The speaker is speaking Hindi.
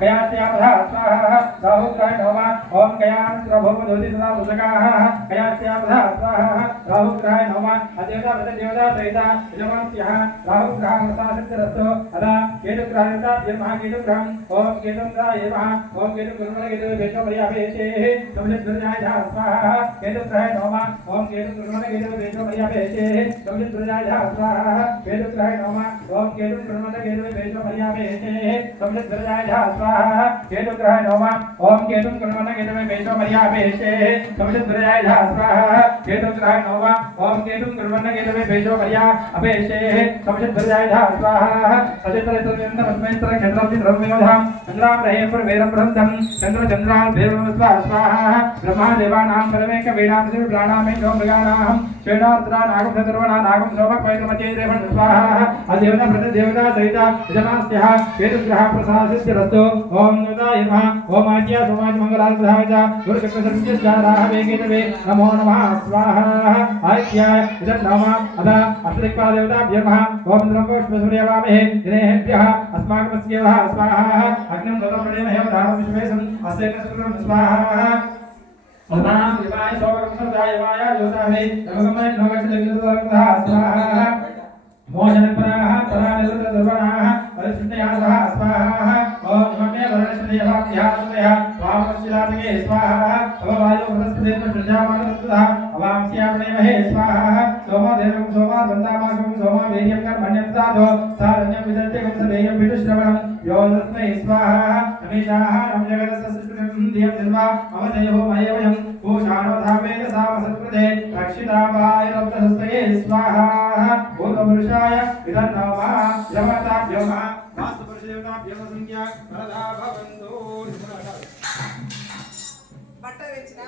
कयास्यामधा स्वाहा नमः ॐ मुसकाः कयास्यामधा स्वाहा राहुग्रह नमः अदेवता वृतदेवता सहिता यजमान्त्यः राहुग्रह मृतासिद्धिरस्तु अदा केतुग्रहता यमः केतुग्रहम् ॐ केतुग्रह यमः ॐ केतुग्रहण केतु वेशमर्याभेशेः संसिद्धिर्जाय स्वाहा केतुग्रह नमः ॐ केतुग्रहण केतु वेशमर्याभेशेः संसिद्धिर्जाय स्वाहा केतुग्रह नमः ॐ केतुग्रहण केतु वेशमर्याभेशेः संसिद्धिर्जाय स्वाहा केतुग्रह नमः ॐ केतुग्रहण केतु वेशमर्याभेशेः संसिद्धिर्जाय स्वाहा केतुग्रह नमः ॐ केतुग्रहण केतु वेशमर्याभेशेः संसिद्धिर्जाय स्वाहा सचित्रचन्द्रमस्मैत्र क्षेत्रं द्रव्योधां चन्द्रामहे प्रवेरं बृहन्दं चन्द्रचन्द्राभ्येव स्वाहा ब्रह्मादेवानां परमेक वीणां प्राणामे नो मृगाणां श्वेनार्द्रा नागं सदर्वणा नागं सोमक्वैतमचेदेवं स्वाहा अदेवता प्रतिदेवता गुरुचक्रसर्वस्याराः वेकेतवे नमो नमः, स्वाहा आज्ञाय इदं नमः अदा अष्टदिक्पादेवताभ्यो नमः ॐ द्रव्यपुष्पसूर्यवामहे दिनेभ्यः अस्माकमस्येवः स्वाहा, अग्निं ददप्रणेमहेव धारं विश्वेशम् अस्य ओमां नमगच्छलगिरदरकः स्वाहा मोचनपराः परानिरुद्धदर्वणाः परिशुद्धया सह स्वाहा। ॐ नमः वरणश्रीयभाभ्याः वामस्यातके स्वाहा अववायो वनस्पते प्रजामानस्तः अवांस्यामणेमहे स्वाहा सोमो देवं सोमा वन्दामाकं सोमा वेह्यं कर्मण्यं साधो सारण्यं विदर्त्यं सदेयं विदुश्रवणं यो तस्मै स्वाहा अमीशाः नम जगतस्य सृष्टिं धियं जन्मा अवधयो मयवयं भूषाणो धावेन सामसत्कृते रक्षितापाय रब्धहस्तये स्वाहा भूतपुरुषाय विदन्नवा यमताभ्यो मा సేవకాభ్యాస సంఖ్య వరదా భవంతో. బట్ట వేసిన